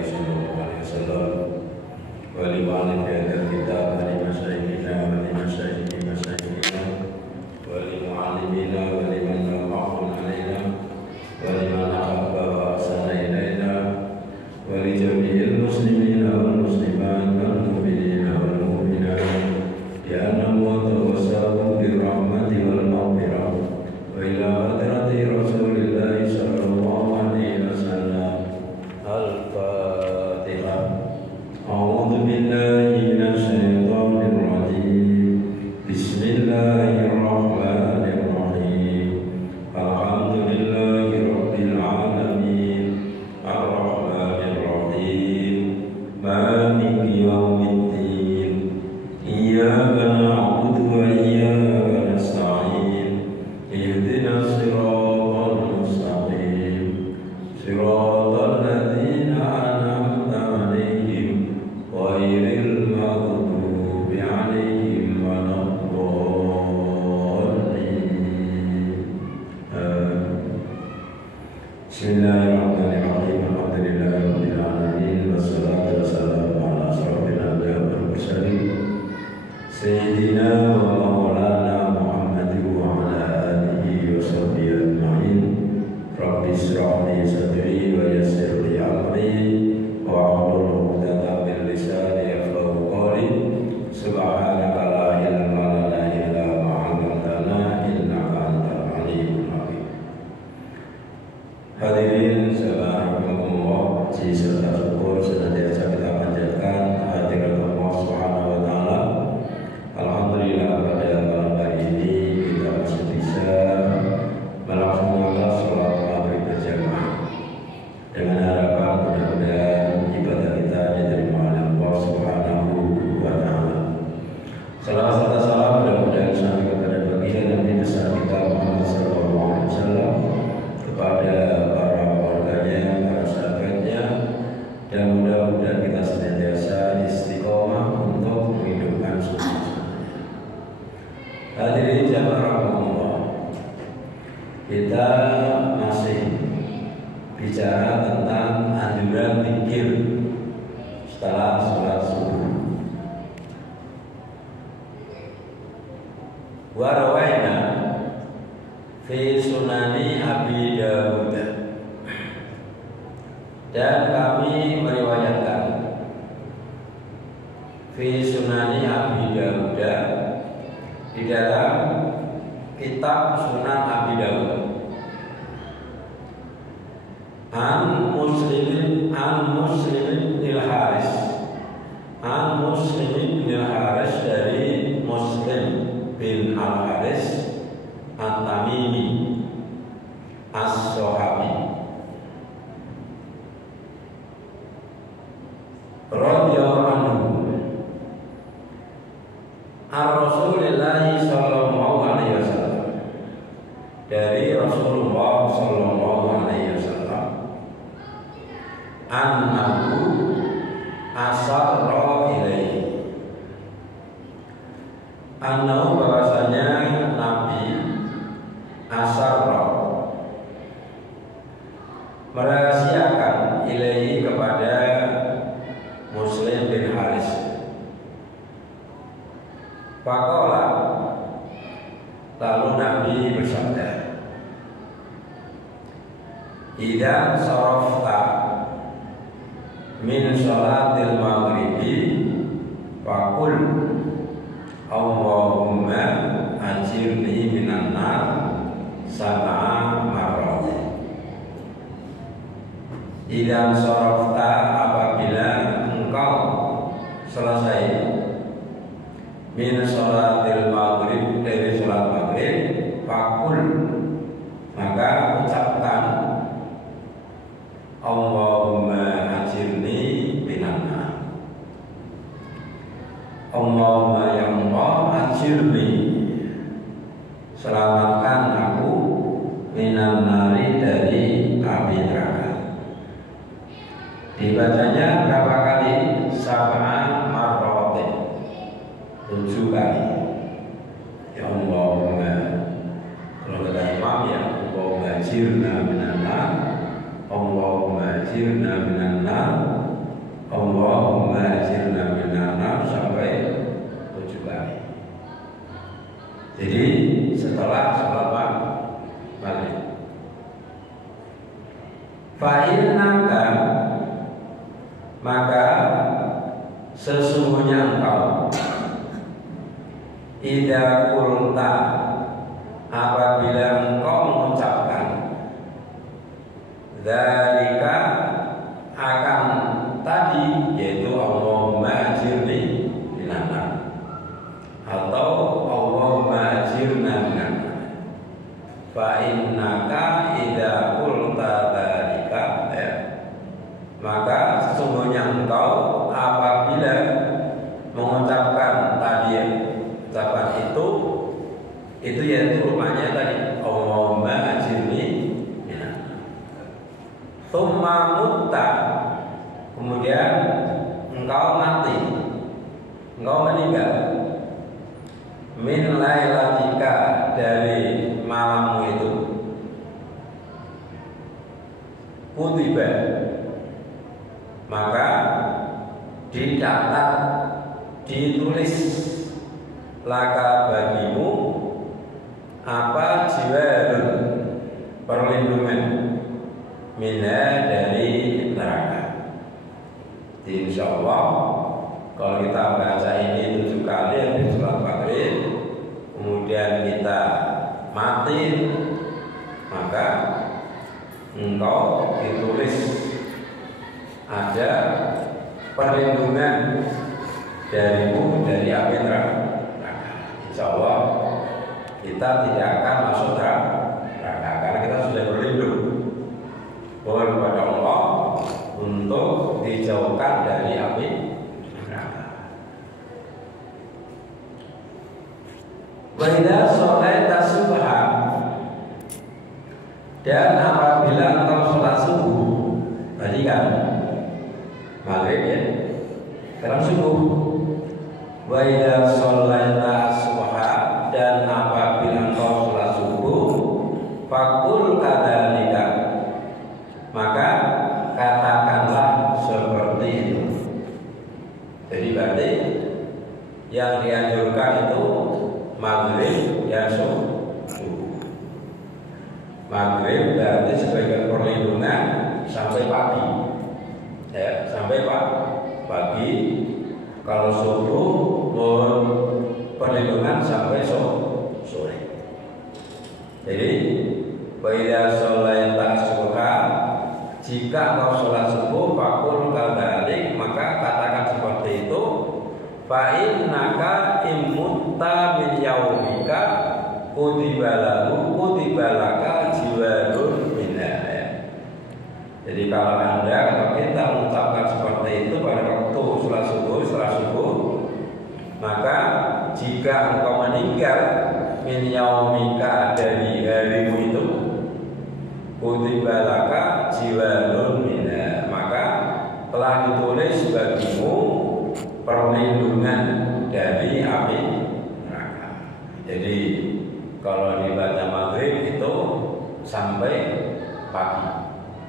sallallahu alaihi wasallam wa li mu'allifil kitab wa li masyayikhina wa li masyayikhina wa li mu'allimina wa li man nafa'un alaina wa li man ahabba wa ahsana ilaina wa li jami'il muslimina wal muslimat wal mu'minina wal mu'minat ya Allah tawassalu bir rahmati wal maghfirah wa ila hadrati Rasulillah sallallahu alaihi wasallam. Al-Fatihah. A'udzu billahi minasy syaithanir rajim. Bismillahirrahmanirrahim. Alhamdulillahi rabbil alamin. Ar-Rahmanir Rahim. Maliki yaumiddin. Iyyaka na'budu wa iyyaka nasta'in. Ihdinas siratal mustaqim. Siratal ladzina an'amta 'alaihim ghairil maghdubi 'alaihim waladdallin. Bismillahirrahmanirrahim. Alhamdulillahirabbil alamin wassalatu wassalamu ala asyrofil anbiya'i wal mursalin sayyidina wa maulana Muhammadin wa ala alihi wa sahbihi ajma'in. Rabbi ishrah li sadri wa yassir li amri wa hlul 'uqdatam min lisani yafqahu qawli. Subhanaka la ilma lana illa ma 'allamtana innaka antal alimul hakim. Hadirin subhanallah, puji serta syukur senantiasa kita panjatkan hadirat Allah Subhanahu wa taala. Alhamdulillah pada malam hari ini kita masih bisa melaksanakan sholat maghrib berjamaah dengan harapan mudah-mudahan ibadah kita diterima oleh Allah Subhanahu wa taala. Salawat serta salam mudah-mudahan sampai kepada baginda Nabi besar kita Muhammad sallallahu alaihi wasallam, kepada para keluarganya, para sahabatnya, dan mudah-mudahan kita senantiasa istiqomah untuk menghidupkan sunnah. Hadirin jamaah Allah, kita masih bicara tentang anjuran zikir setelah sholat subuh. Wa rawaina fi sunani Abi Dawud, dan kami meriwayatkan fi sunani Abi Dawud, di dalam kitab Sunan Abi Dawud, an Muslimin bin Haris, dari Muslim bin Al-Haris At-Tamimi As-Sahabi radhiyallahu anhu Ar-Rasulillah sallallahu alaihi wasallam, dari Rasulullah sallallahu alaihi wasallam, annahu asarra ilaihi, annahu bahwasanya Nabi asarra merahasiakan ilaihi kepada Muslim bin Haris. Faqala, lalu Nabi bersabda, idza sarafta min sholatil maghribi faqul Allahumma ajirni minan nar sab'a marrat. Idza sarafta, apabila engkau selesai min sholatil maghrib, dari sholat maghrib, fakul, maka ucapkan Allahumma ajirni minan nar. Allahumma ya Allah ajirni, selamatkan aku, minan nari, dari api neraka. Dibacanya berapa kali? Sab'an marratin, 7 kali. Ya Allahumma, kalau kata imam ya Allahumma ajirna minan nar, Allahumma ajirna minan nar, Jadi setelah sholat maghrib. Fa'innaka, maka sesungguhnya engkau idza qulta, apabila engkau mengucapkan dzalika, akan tadi, yaitu Allahumma ajirni minan nar atau Allahumma ajirna minan nar. Fa innaka idza qulta dzalika, maka sesungguhnya engkau apabila mengucapkan tadi ucapan itu yaitu rupanya tadi Allahumma ajirni minan nar. Tsumma mutta, kemudian engkau mati, engkau meninggal, min lailatika, dari malammu itu, kutiba, maka dicatat, ditulis laka bagimu apa jiwarun, perlindungan, minha, dari neraka. Insya Allah kalau kita baca ini 7 kali habis sholat maghrib, kemudian kita mati, maka engkau ditulis ada perlindungan darimu dari api neraka. Insya Allah kita tidak akan masuk neraka karena kita sudah berlindung kepada Allah untuk dijauhkan dari api neraka. Wa idza sholaita subha, dan apabila engkau sholat subuh, tadi kan maghrib ya, sekarang subuh. Wa idza sholaita subha, dan apabila engkau sholat subuh, faqul kadzalika, maka katakanlah seperti itu. Jadi berarti yang dianjurkan itu maghrib dan subuh. Maghrib berarti sebagai perlindungan sampai pagi, ya, sampai pagi. Kalau subuh perlindungan sampai sore. Jadi wa idza sholaita subha, jika kau sholat subuh, faqul kadzalik, maka katakan seperti itu. Fa innaka imutta min yaumika kutiba laka jiwarun minha. Jadi kalau kita mengucapkan seperti itu pada waktu sholat subuh, setelah subuh, maka jika engkau meninggal min yaumika, dari harimu itu, kutiba laka jiwarun minha, maka telah ditulis bagimu perlindungan dari api neraka. Jadi kalau dibaca maghrib itu sampai pagi,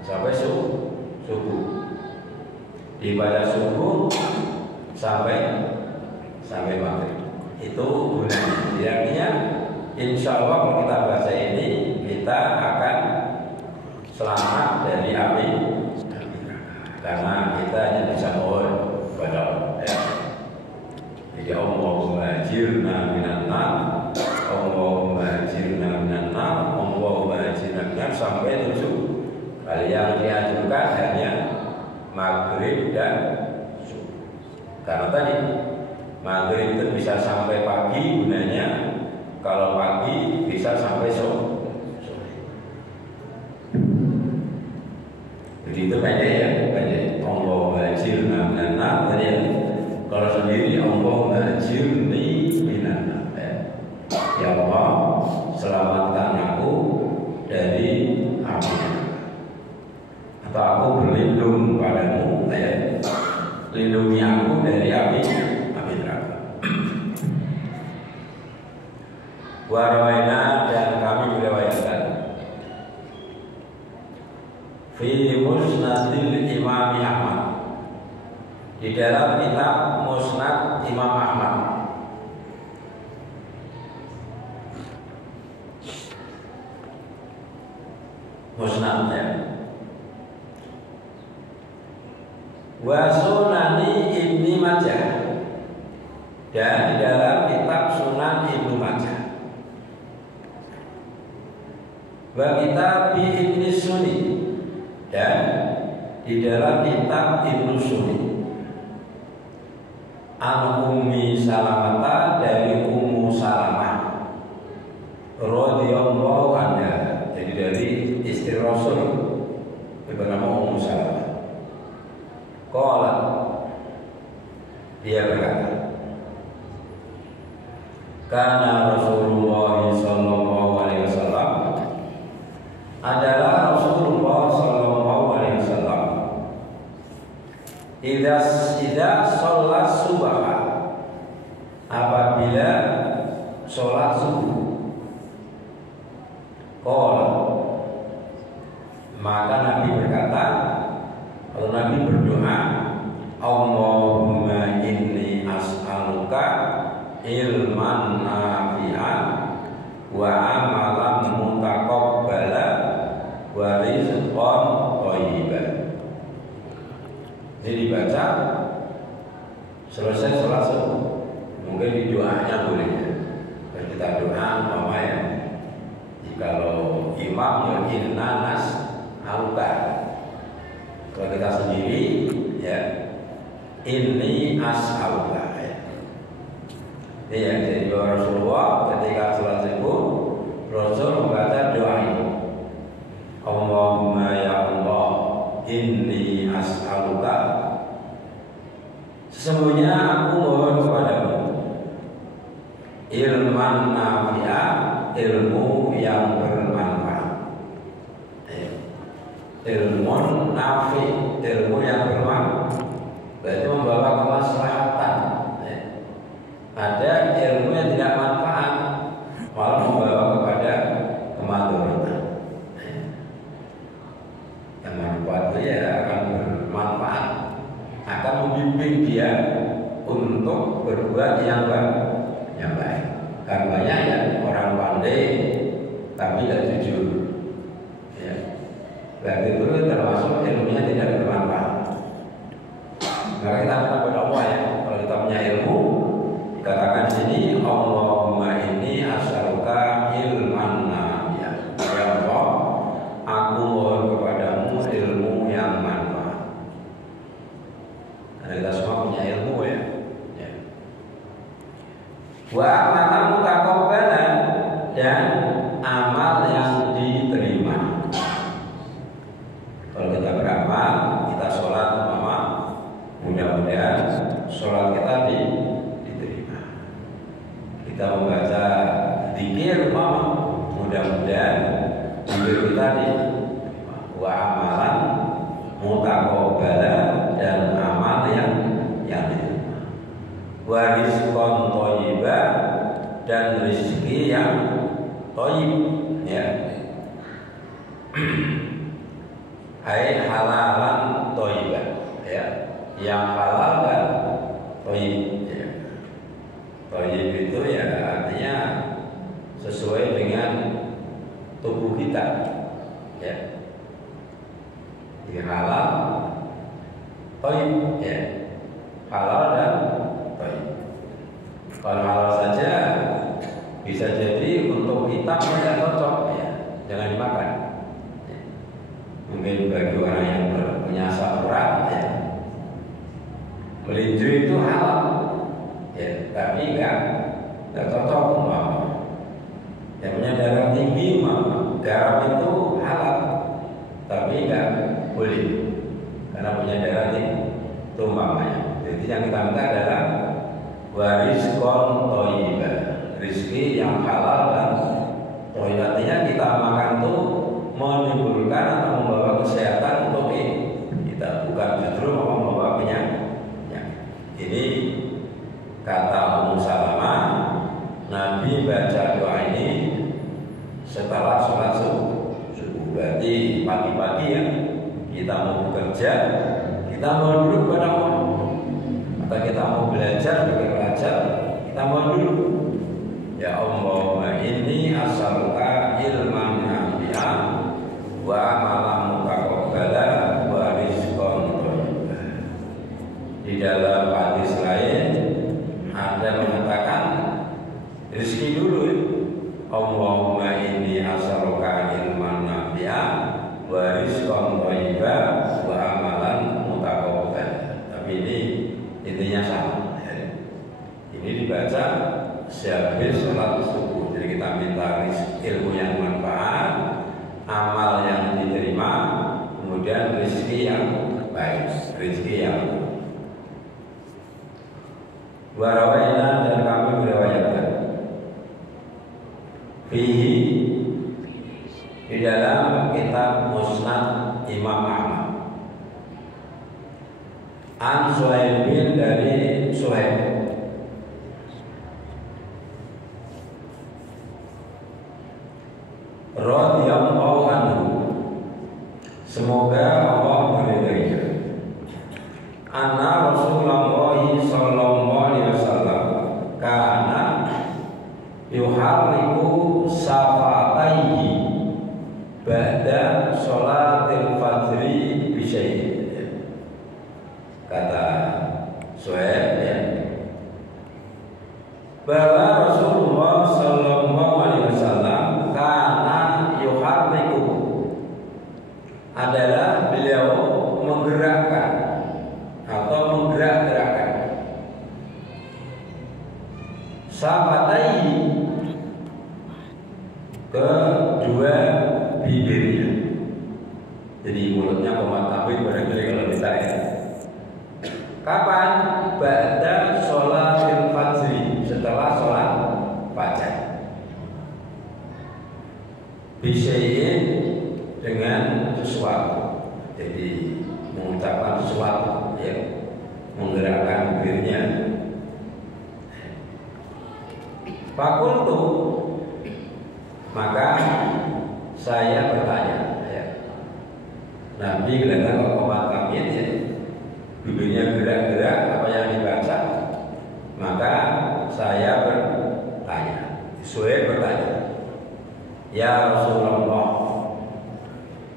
sampai subuh. Dibaca subuh sampai maghrib. Itu gunanya. Jadi artinya insya Allah kalau kita baca ini, kita akan selamat dari api karena kita hanya bisa mohon kepada Allah, ya. Jadi Allahumma ajirna minan nar, Allahumma ajirna minan nar, Allahumma ajirna minan nar, sampai 7 kali. Yang diajukan hanya maghrib dan subuh. Karena tadi maghrib itu bisa sampai pagi gunanya, kalau pagi bisa sampai sore. Begitu pendek ya, pendek. Allahumma ajirna minan nar, tadi ya. Kalau sendiri Allahumma ajirni minan nar, ya Allah selamatkan aku dari api, atau aku berlindung padamu, ya. Lindungi aku dari api neraka. Warawaina, dan kami meriwayatkan fi musnadil Imam Ahmad, di dalam kitab Musnad Imam Ahmad, musnad ya. Wa sunani Ibnu Majah, dan di dalam kitab Sunan Ibnu Majah. Wa kitab Ibnu Sunni, dan di dalam kitab Ibnu Sunni. An Ummi Salamah, dari Ummu Salamah radhiyallahu anha, jadi dari istri Rasul bernama Ummu Salamah. Qala, dia berkata, karena Rasulullah sallallahu alaihi wasallam, adalah Rasulullah sallallahu alaihi wasallam, idza sholat subuh, apabila sholat subuh, qala, maka Nabi berkata, kalau Nabi berdoa, Allahumma inni as'aluka ilman nafi'an wa amalan mutaqabbala wa rizqan thayyiban. Ini dibaca selesai sholat subuh. Mungkin di doanya boleh ya. Kalau kita doa umpama ya, kalau imam ya inna nas'aluka. Kalau kita sendiri ya ini as'aluka ya. Ini ya, jadi Rasulullah ketika sholat subuh, Rasul membaca doa ini, Allahumma ya Allah inni as'aluka, sesungguhnya aku mohon kepadamu ilman nafi'a, ilmu yang bermanfaat. Ilmu nafi, ilmu yang bermanfaat, berarti membawa kemaslahatan. Ada ilmu yang tidak manfaat, malah membawa kepada kemadaratan. Yang manfaat itu ya akan bermanfaat, akan membimbing dia untuk berbuat yang baik. Kan banyak ya orang pandai tapi tidak jujur. Berarti itu termasuk ilmunya tidak bermanfaat. Maka kita minta kepada Allah ya, kalau kita punya ilmu, dikatakan sini Allahumma inni as'aluka ilman nafi'an. Ya Allah, aku mohon kepadamu ilmu yang manfaat. Karena kita semua punya ilmu ya. Wa amalan mutaqabbalan, dan amal yang diterima. Kalau kita beramal, kita sholat umpama, mudah-mudahan sholat kita diterima. Kita membaca zikir umpama, mudah-mudahan zikir kita diterima. Wa amalan mutaqabbalan, dan amal yang diterima. Wa rizqan thayyiban, dan rezeki yang thayyib ya. Hai halalan thayyiban ya, yang halal dan thayyib ya. Thayyib itu ya artinya sesuai dengan tubuh kita ya. Jadi halal thayyib ya, halal dan thayyib. Kalau halal saja bisa jadi untuk kita tidak cocok ya, jangan dimakan. Mungkin bagi orang yang punya asam urat ya, melinju itu halal ya, tapi enggak cocok umpama. Yang punya darah tinggi umpama, garam itu halal, tapi enggak boleh karena punya darah tinggi itu umpamanya. Jadi yang kita minta adalah warizqan thayyiban, rezeki yang halal dan thayyib. Artinya kita makan itu menimbulkan atau membawa kesehatan untuk kita, bukan justru membawa penyakit. Ini kata Ummu Salamah, Nabi baca doa ini setelah sholat subuh. Berarti pagi-pagi ya, kita mau bekerja, kita mau duduk pada Allah, atau kita mau belajar sebagai pelajar, kita mau duduk. Ya Allahumma inni as'aluka ilman nafi'an wa dalam hadis lain ada mengatakan rezeki dulu ya. Allahumma inni as'aluka ilman nafi'an wa rizqan thayyiban wa amalan mutaqabbalan. Tapi ini intinya sama. Ini dibaca sehabis sholat subuh. Jadi kita minta ilmu yang manfaat, amal yang diterima, kemudian rezeki yang baik, rezeki yang warawaina, dan kami meriwayatkan fihi di dalam kitab Musnad Imam Ahmad an Suhaibin, dari Suhaib radhiyallahu anhu, semoga Allah meridainya, anna Rasulullah sallallahu alaihi wasallam kana yuharriku safataihi ba'da sholatil fajri bisyai'in. Kata Suhaib ya, bahwa Rasulullah sallallahu alaihi wasallam kana yuharriku, adalah beliau menggerakkan atau menggerak-gerakkan safataihi, kedua bibirnya. Jadi mulutnya komat tabik barangkali kalau kita ya. Kapan? Ba'da sholatil fajri, setelah sholat fajar. Bisyai'in, dengan sesuatu. Jadi mengucapkan sesuatu ya, menggerakkan bibirnya. Fakultu, maka saya bertanya ya. Nabi kelihatan kalau komat kamit ya, bibirnya gerak-gerak, apa yang dibaca. Maka saya bertanya, Suhaib bertanya, ya Rasulullah,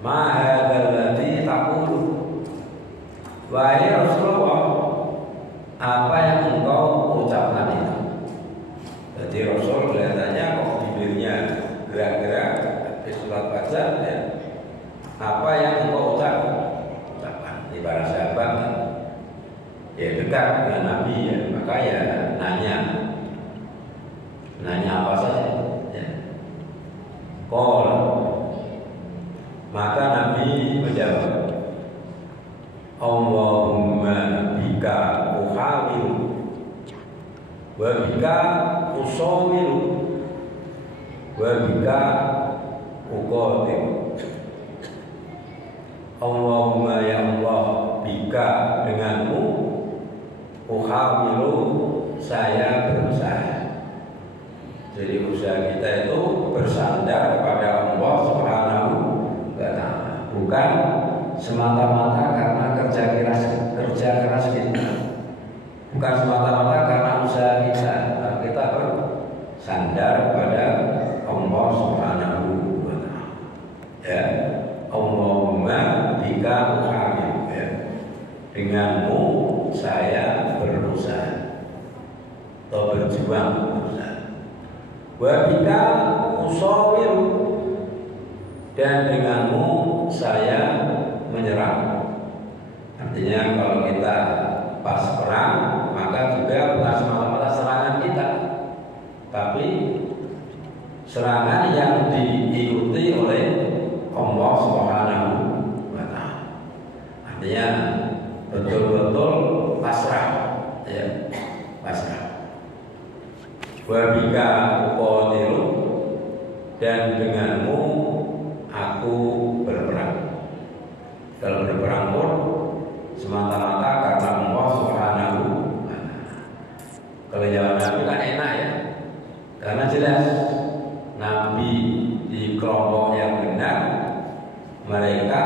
ma hadzal ladzi taqulu, wahai Rasulullah, apa yang engkau ucapkan itu? Jadi Rasul kelihatannya kok bibirnya gerak-gerak habis sholat fajar ya. Apa yang engkau ucapkan? Di para sahabat kan ya dekat dengan Nabi ya, maka ya nanya apa saja ya. Qol, maka Nabi menjawab, Allahumma bika uhawilu wa bika usawilu wa bika uqatilu. Allahumma ya Allah, bika, denganmu, uhawilu, saya berusaha. Jadi usaha kita itu bersandar kepada Allah Subhanahu wa ta'ala, bukan semata-mata karena kerja keras kita, bukan semata-mata karena usaha kita, tapi kita bersandar kepada Allah Subhanahu wa ta'ala ya. Allahumma bika uhawilu ya, denganmu saya berusaha atau berjuang berusaha. Wa bika usawiru, dan denganmu saya menyerang. Artinya kalau kita pas perang, maka juga bukan semata-mata serangan kita, tapi serangan yang diikuti oleh Allah Subhanahu wa ta'ala. Artinya betul-betul pasrah ya, pasrah. Wa bika uqatilu, dan denganmu aku berperang. Kalau berperang pun semata-mata karena Allah Subhanahu wa ta'ala. Kalau jalan Nabi kan enak ya, karena jelas Nabi di kelompok yang benar, mereka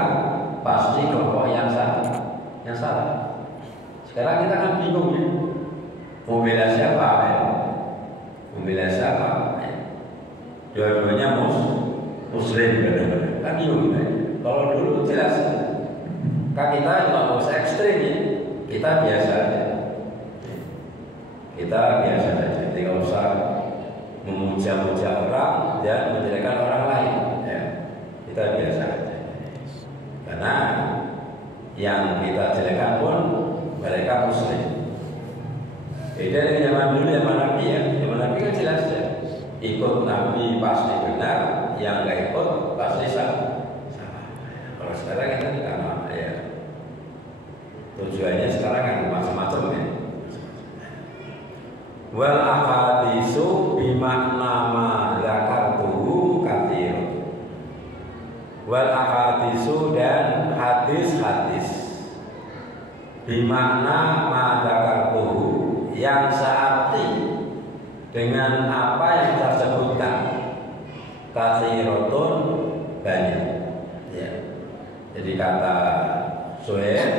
pasti kelompok yang salah. Sekarang kita kan bingung ya, mau bela siapa ya? Membela siapa? Dua-duanya muslim kan bingung ya. Kalau dulu jelas kan kita nggak usah ekstrim ya, kita biasa aja. kita biasa saja, tidak usah memuja-muja orang dan menjelekan orang lain ya. Kita biasa saja, karena yang kita jelekan pun mereka muslim. Beda dengan zaman dulu, zaman Nabi ya. Zaman Nabi kan jelas ya, ikut Nabi pasti benar, yang nggak ikut pasti salah. Kalau sekarang kita tidak ya, tujuannya sekarang kan macam-macam ya. Wal ahadisu bimakna ma zakartuhu katsir. Wal ahadisu dan hadis-hadis bimakna ma zakartuhu yang searti dengan apa yang tersebutkan, katsirotun banyak ya. Jadi kata Suhaib,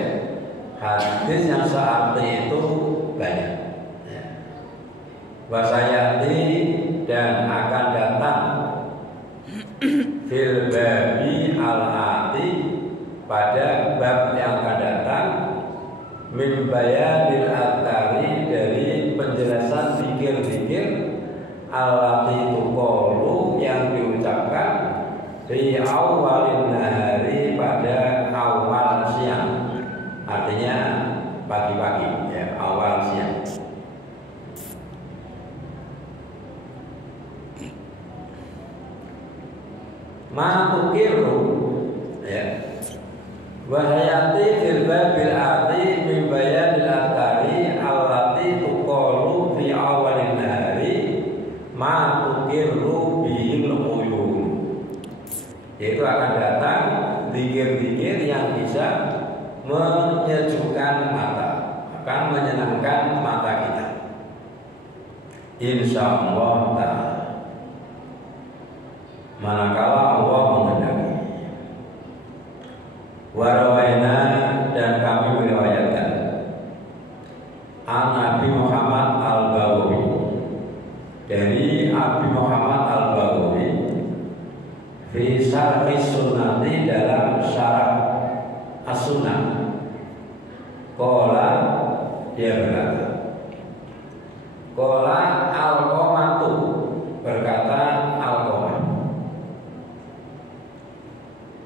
hadis yang searti itu banyak ya. Wasayati dan akan datang fil babi al-ati pada bab yang akan datang min bayanil atari dari penjelasan zikir-zikir allati tuqalu yang diucapkan di awalin nahari pada awal siang, artinya pagi-pagi ya, awal siang. Ma tukiru ya, wahayati fil babil ati min bayanil atari allati tuqalu fi awalin nahari ma tukiru bihil uyun, yaitu akan datang zikir-zikir yang bisa menyejukkan mata, akan menyenangkan mata kita, insyaallah ta'ala, manakala Allah menghendaki. Warawaina dan kami meriwayatkan an Nabi Muhammad al-Baghawi, dari Nabi Muhammad al-Baghawi fi syarhi sunnati, dalam syarah as-sunnah. Qala, dia berkata, qala al-qamatu, berkata al-qamah.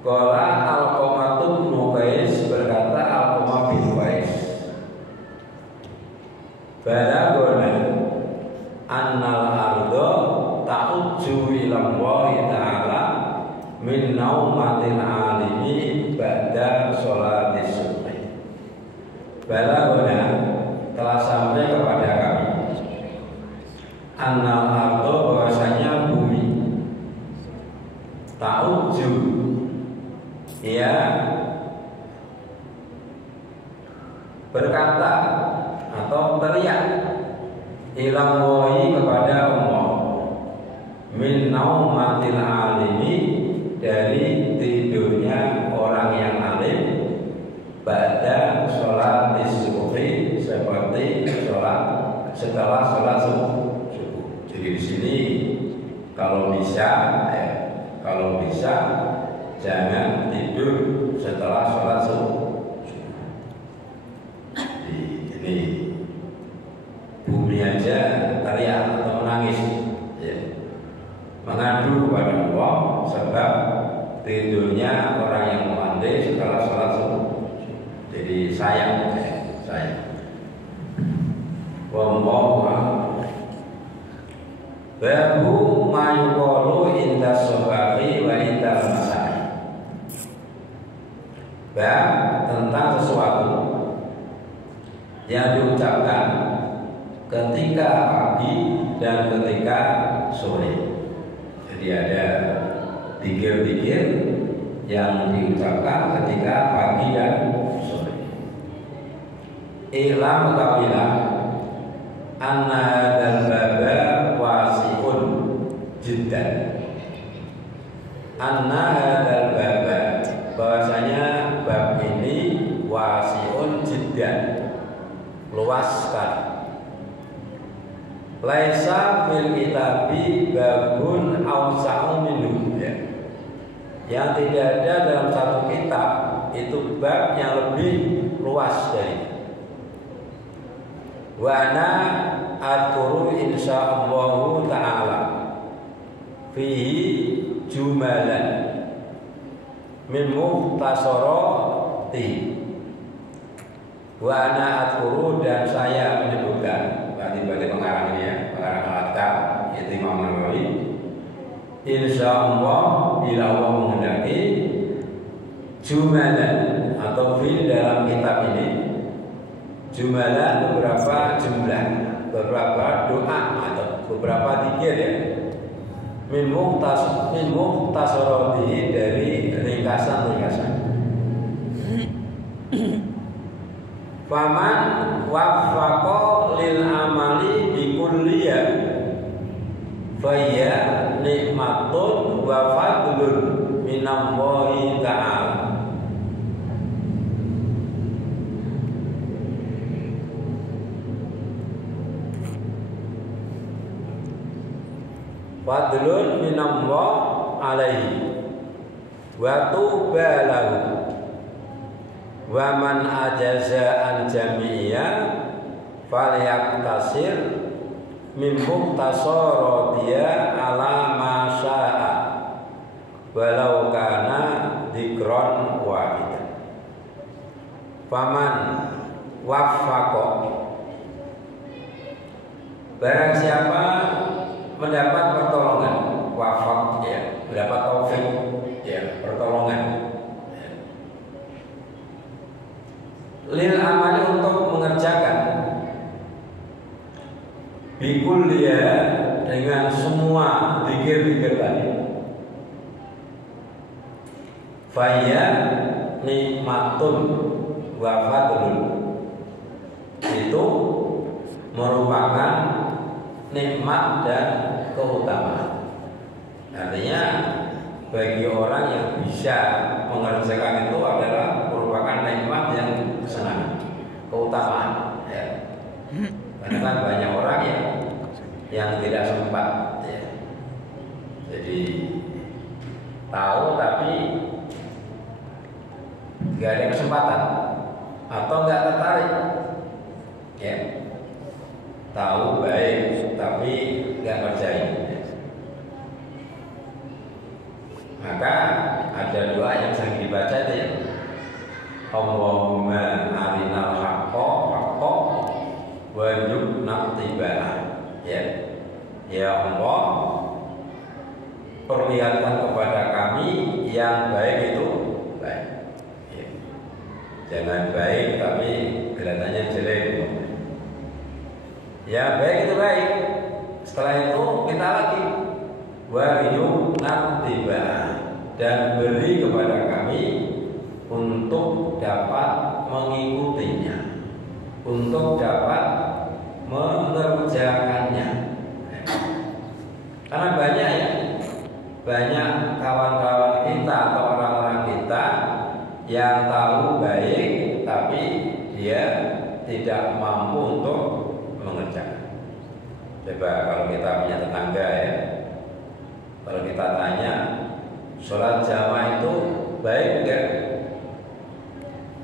Qala al-qamatu bin Qais, berkata al-qamah bin Qais, balagona annal ardo ta'ujju ila Allah ta'ala min naumatil alimi ba'da sholatis subhi. Balagona, telah sampai kepada kami, annal ardo, bahwasanya bumi, ta'ujju, ia berkata atau teriak, ilallahi, kepada Allah, min naumatil alimi, dari tidurnya orang yang alim, ba'da sholat subuhi, seperti sholat setelah sholat subuh. Jadi di sini kalau bisa jangan tidur setelah sholat subuh. Ini bumi aja teriak atau menangis ya, mengadu kepada Allah sebab tidurnya orang yang memandai setelah sholat subuh. Jadi sayang. Wallahu a'lam. Babu mayuqalu inda sobahi wa inda masai. Bab tentang sesuatu yang diucapkan ketika pagi dan ketika sore. Jadi ada zikir-zikir yang diucapkan ketika pagi dan sore. I'lam tawilah anna hadzal baba wasi'un jiddan. Anna hadzal baba, bahwasanya bab ini wasi'un jiddan, luas sekali. Laisa fil kitabi babun awsa'u minhu, ya. Yang tidak ada dalam satu kitab itu bab yang lebih luas dari. Wa ana aturu insyaallah taala fihi jumalan min mukhtasarati. Wa ana aturu, dan saya menyebutkan, berarti pengarang ini ya, pengarang al-Adkar yaitu Imam Nawawi, insyaallah bila Allah menghendaki, jumalan atau fil dalam kitab ini, jumalan beberapa jumlah, beberapa doa atau beberapa zikir ya, min mukhtasaratihi, dari ringkasan-ringkasan. Faman waffaqa lil amali bi kulliyah faya nikmatun wa fadlun minallahi ta'ala. Fadlun minallah alaihi wa tuba lahu. Wa man ajaza an jami'iyya falyaktasir min mukhtasaratiya ala ma syaa walau kana dzikran wahidan. Faman waffaqa, barang siapa mendapat pertolongan, wafaq ya, mendapat taufik ya, pertolongan, lil amali, untuk mengerjakan, bikul dia, dengan semua zikir-zikir tadi, faya nikmatun wa fadlun, itu merupakan nikmat dan keutamaan. Artinya bagi orang yang bisa mengerjakan itu adalah merupakan nikmat yang kesenangan, keutamaan ya. Karena kan banyak orang yang tidak sempat ya. Jadi tahu tapi nggak ada kesempatan atau nggak tertarik ya. Tahu baik tapi nggak ngerjain. Maka ada doa yang sering dibaca ya. Allahumma arinal haqqa haqqa warzuqna ittiba'ah. Ya Allah, perlihatkan kepada kami yang baik itu baik. Ya. Jangan baik tapi kelihatannya jelek. Ya baik itu baik. Setelah itu minta lagi, warzuqna ittiba'ah, dan beri kepada kami untuk dapat mengikutinya, untuk dapat mengerjakannya. Karena banyak ya, banyak kawan-kawan kita atau orang-orang kita yang tahu baik tapi dia tidak mampu untuk mengerjakan. Coba kalau kita punya tetangga ya, kalau kita tanya sholat jamaah itu baik enggak?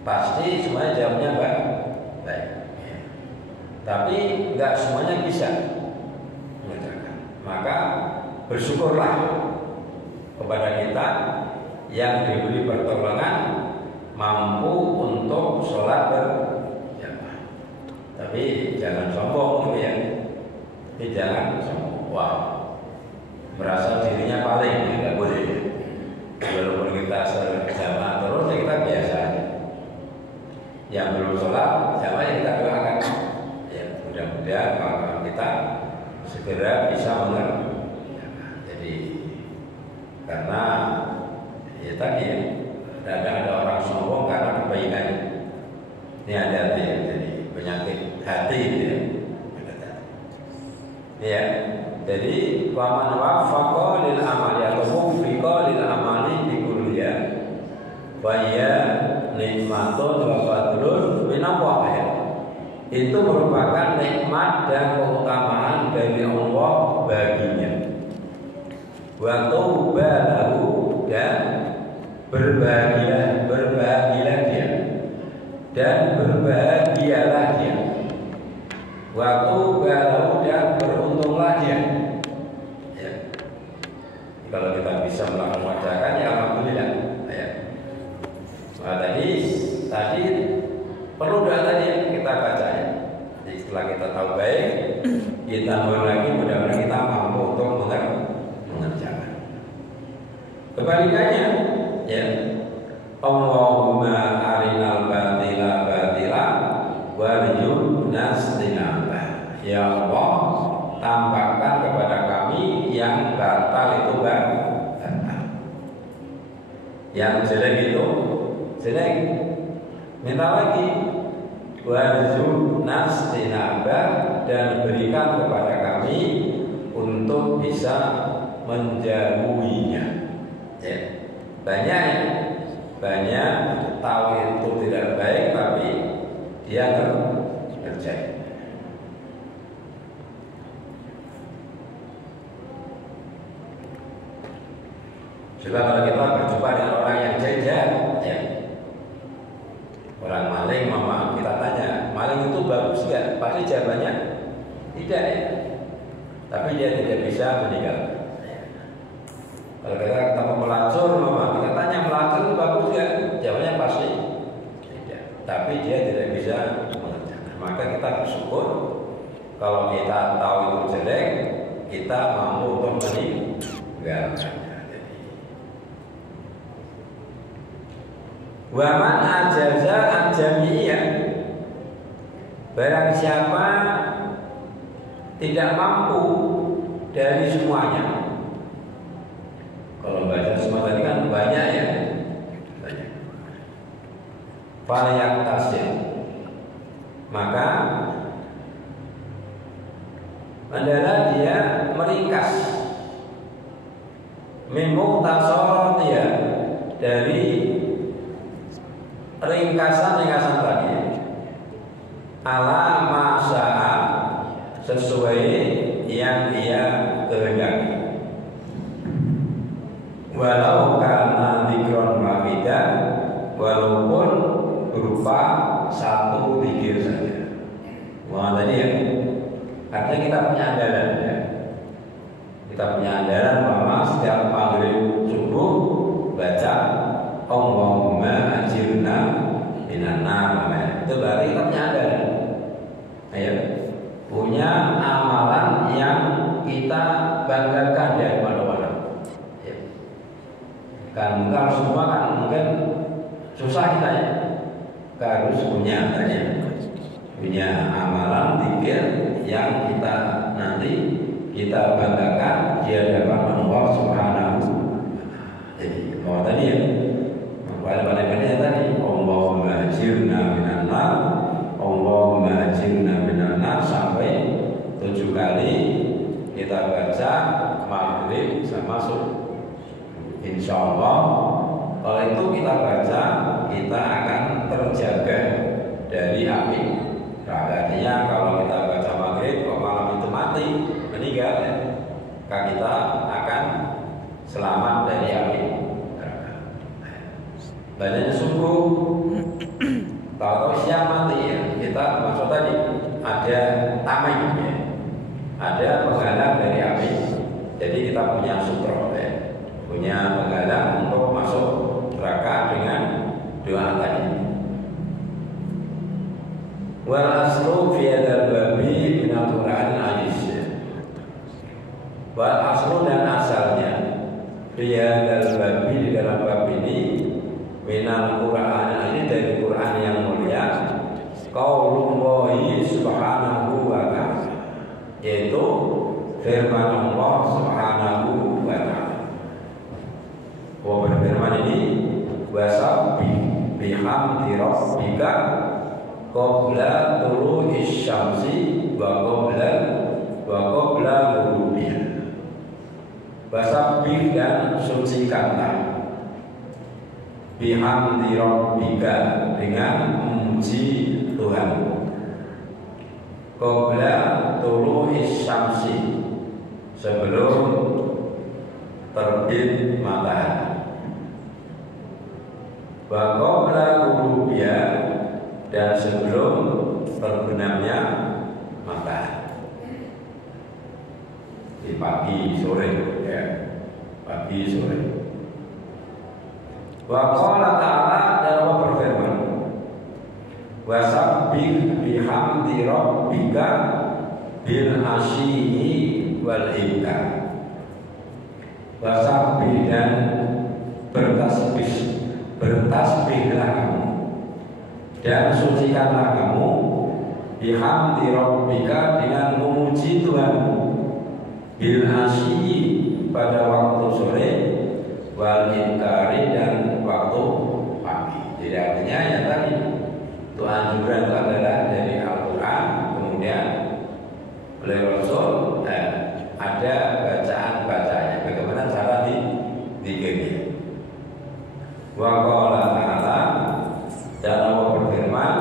Pasti semuanya jawabnya baik. Tapi enggak semuanya bisa mengerjakan. Maka bersyukurlah kepada kita yang diberi pertolongan mampu untuk sholat berjamaah. Tapi jangan sombong gitu ya. Tapi jangan sombong. Wah, merasa dirinya paling, nggak boleh. Walaupun kita sering jamaah terus, ya kita biasa aja. Yang belum sholat jamaah ya kita doakan. Ya mudah-mudahan kalau kita segera bisa mengerti. Jadi karena ya tadi ya, kadang ada orang sombong karena kebaikannya. Ini hati-hati ya, jadi penyakit hati ya. Ya, jadi waman waffaqa lil amali atau muwaffaqa lil amali bi kulliyah wa ya nikmatun wa fadlun minallah. Itu merupakan nikmat dan keutamaan dari Allah baginya. Wa tuba lahu, dan berbahagialah dia, dan berbahagialah dia. Waktu baru dan beruntunglah dia. Ya. Kalau kita bisa mengerjakan ya alhamdulillah. Ya. Nah, tadi perlu doa tadi kita baca ya. Jadi setelah kita tahu baik, kita mulai lagi mudah-mudahan kita mampu untuk mengerjakan. Kebalikannya, ya. Allahumma arinal batila batila warjuna istinabah. Ya Allah, tampakkan kepada kami yang batal itu batal, yang jelek itu jelek. Minta lagi warjuna istinabah, dan berikan kepada kami untuk bisa menjauhinya. Ya. Banyak tahu itu tidak baik tapi dia ngerjain. Coba kalau kita berjumpa dengan orang yang jajan, ya. Orang maling, mama kita tanya, maling itu bagus gak? Pasti jawabannya tidak ya. Tapi dia tidak bisa meninggalkan. Kalau kita ketemu pelacur, mama kita tanya pelacur itu bagus gak? Jawabannya pasti tidak. Tapi dia tidak bisa mengerjakan. Maka kita bersyukur kalau kita tahu itu jelek, kita mampu untuk meninggalkan. Waman ajaza al-jami'iyah, barang siapa tidak mampu dari semuanya. Kalau baca semua tadi kan banyak ya, banyak. Falayak tasir, maka adalah dia meringkas mimuktasorot ya, dari ringkasan tadi ala masa'a, sesuai yang ia kehendaki. Walau karena dzikron wahidan, walaupun berupa satu zikir saja. Wah tadi ya, artinya kita punya andalan ya. Kita punya andalan bahwa setiap maghrib subuh baca Allahumma ajirna minan nar. Itu berarti kita punya andalan. Ayo, punya amalan yang kita banggakan dari mana-mana. Kan kalau semua kan mungkin susah kita ya. Harus punya amalan zikir yang kita nanti kita banggakan di hadapan Allah Subhanahu. Jadi mau tadi ya, pada tadi Allahumma ajirna minan nar, Allahumma ajirna minan nar, sampai 7 kali kita baca maghrib sama subuh. Insya Allah kalau itu kita baca, kita akan terjaga dari api neraka. Artinya kalau kita baca maghrib, kalau malam itu mati, meninggal ya, maka kita akan selamat dari api neraka. Bacanya subuh, tahu-tahu siang mati ya, kita maksud tadi ada tameng ya, ada penghalang dari api. Jadi kita punya sutro ya, punya penghalang untuk masuk neraka dengan doa tadi. Wal aslu fi hadzal babi min al-Qur'an al-aziz. Wal aslu, dan asalnya fi hadzal babi, di dalam bab ini, min al-Qur'an al-aziz, dari Quran yang mulia, qaulullahi subhanahu wa ta'ala, yaitu firman Allah subhanahu wa ta'ala. Berfirman ini, wasabbih bihamdi rabbika qabla tulu'isy syamsi wa qabla ghurubiha. Wasabbih, dan sucikanlah, bihamdi rabbika, dengan memuji Tuhan, qabla tulu'isy syamsi, sebelum terbit matahari, wa qabla ghurubiha, dan sebelum terbenamnya matahari. pagi sore ya, pagi sore. Wa qala ta'ala, dan Allah berfirman, wasabbih bihamdi rabbika bil asyiyi wal ibkar. Wasabbih, dan bertasbihlah kamu dan sucikanlah kamu bihamdi rabbika, dengan memuji Tuhanmu, bil asyiyi, pada waktu sore, wal ibkari, dan waktu pagi. Jadi artinya yang tadi itu anjuran itu adalah dari Al-Quran, kemudian oleh Rasul ada bacaan-bacaannya, bagaimana cara dikirnya. Wa qala ta'ala, dan Allah berfirman,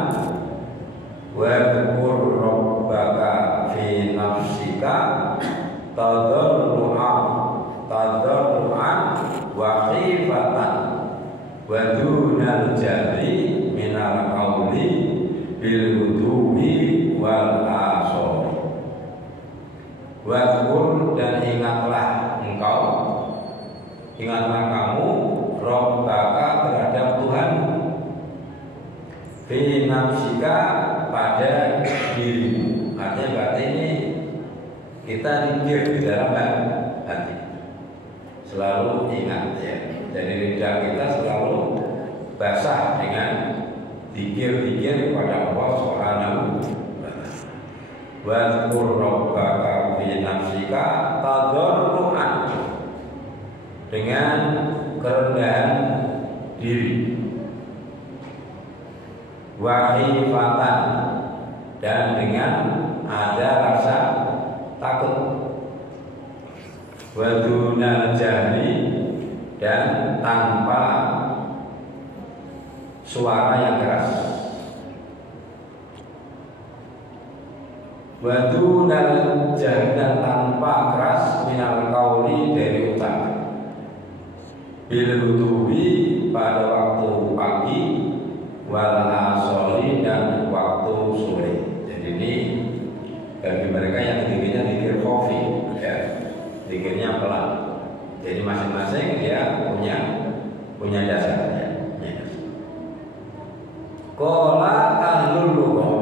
wa dzkur rabbaka fi nafsika tadarru'an wa khifatan wa dunal jahri minal qawli bil ghuduwi wal asor. Wa dzkur, dan ingatlah kamu rabbaka, terhadap Tuhanmu, fi nafsika, pada dirimu. Artinya berarti ini kita zikir di dalam hati, selalu ingat ya. Jadi lidah kita selalu basah dengan zikir-zikir kepada Allah Subhanahu wa ta'ala. Wa dzkur rabbaka fi nafsika tadarru'an, dengan kerendahan diri, wa khifatan, dan dengan ada rasa takut, wa dunal jahri, dan tanpa suara yang keras, wa dunal jahri, dan tanpa keras, minal qauli, dari ucapan, bil ghuduwi, pada waktu pagi, wal asoli, dan waktu sore. Jadi ini bagi mereka yang zikirnya zikir khafi ya, zikirnya pelan. Jadi masing-masing dia punya dasarnya. Qala ahlul lughah,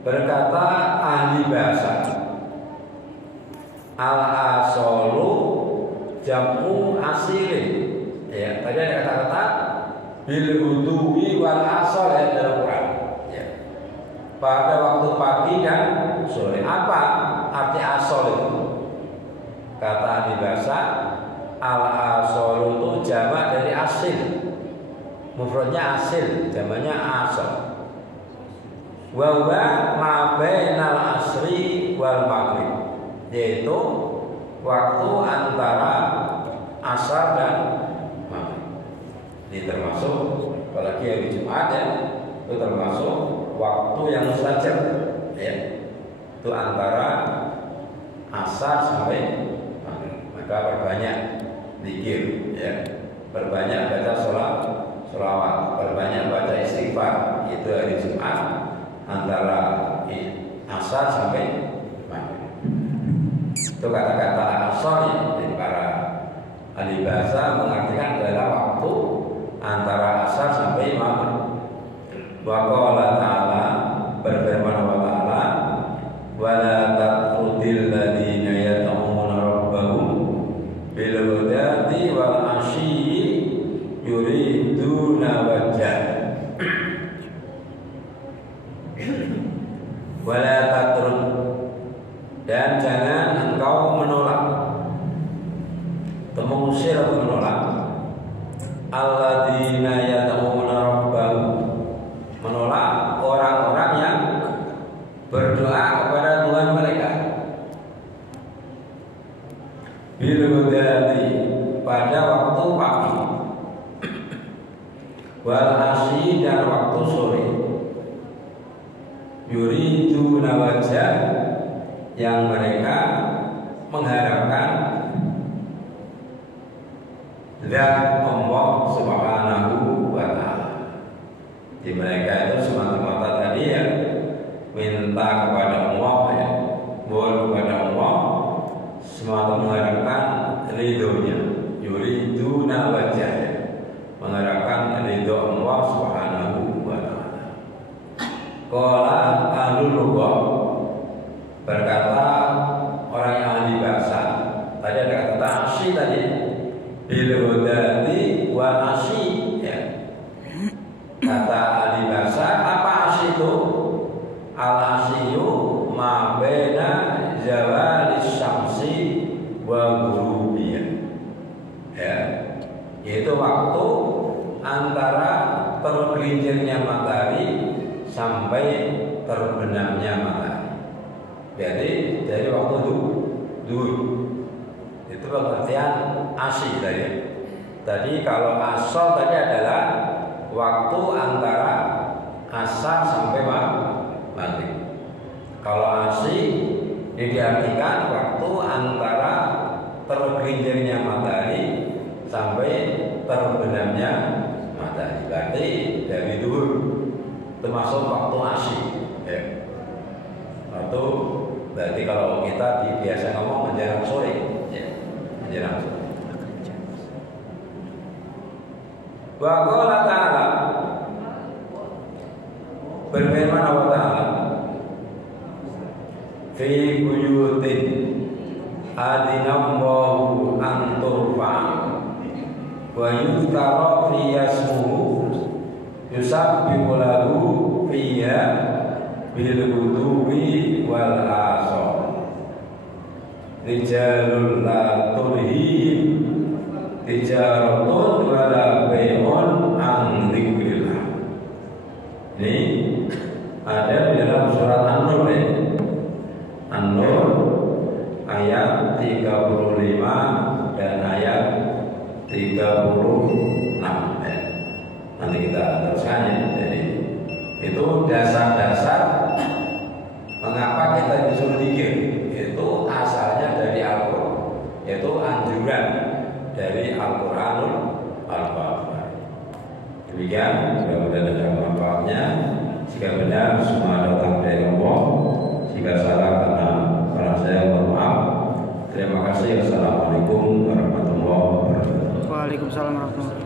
berkata ahli bahasa, al asolu jamu asilin ya. Tadi ada kata-kata bil ghuduwi wal asol ya dalam Quran ya, pada waktu pagi dan sore. Apa arti asol itu? Kata ahli bahasa, al asol itu jamak dari asil, mufradnya asil, jamaknya asol. Wa huwa ma bainal asri wal maghrib, yaitu waktu antara asar dan maghrib. Ini termasuk, apalagi hari Jumat ya, itu termasuk waktu yang mustajab ya, itu antara asar sampai maghrib. Maka perbanyak zikir ya, perbanyak baca sholawat, perbanyak baca istighfar. Itu hari Jumat antara asar sampai maghrib. Itu kata-kata asal ya, dari para ahli bahasa mengartikan adalah waktu antara asar sampai maghrib. Wa qala ta'ala, berfirman Allah Ta'ala, wa la tatrudil ladina yad'una rabbahum bil ghadati wal ashyi yuriduna wajhah. Wa la tatrud, dan jangan engkau menolak atau mengusir atau menolak alladzina yad'una rabbahum, menolak orang-orang yang berdoa kepada Tuhan mereka, bil ghadati, pada waktu pagi, wal asyi, dan waktu sore, yuriduna wajhah, yang mereka mengharapkan zat Allah Subhanahu wa ta'ala. Di mereka itu semata-mata tadi ya, minta kepada Allah ya, mohon kepada Allah Qala ahlul lughah, berkata orang yang ahli bahasa. Tadi ada kata asy tadi, bil hudati wa asy, ya. Kata ahli bahasa, apa asy itu? Al asyu ma baina zawalis syamsi wa ghurubiha, ya, yaitu waktu antara tergelincirnya matahari sampai terbenamnya matahari. Jadi dari waktu zuhur itu pengertian asy tadi. Tadi kalau asal tadi adalah waktu antara asar sampai maghrib. Kalau asy diartikan waktu antara tergelincirnya matahari sampai terbenamnya matahari. Berarti dari zuhur termasuk waktu asy, ya. Waktu berarti kalau kita biasa ngomong menjelang sore, ya, menjelang sore. Wa qala ta'ala, berfirman Allah Ta'ala, fi buyutin adinallahu an turfa wa yuzkara fiha ismuhu yusabbihu lahu fiha bil ghuduwi wal asal rijalun la tulhihim tijaratun wa la bai'un an dzikrillah. Ini ada di dalam surat An-Nur, ya. An-Nur ayat 35 dan ayat 36, ya. Nanti kita teruskan, ya. Jadi itu dasar-dasar mengapa kita disuruh zikir. Itu asalnya dari Al-Qur'an, yaitu anjuran dari Al-Qur'anul Al-Fatihah. Demikian, mudah-mudahan ada manfaatnya. Jika benar semua datang dari Allah, jika salah karena saya mohon maaf. Terima kasih. Assalamualaikum warahmatullahi wabarakatuh. Waalaikumsalam warahmatullahi wabarakatuh.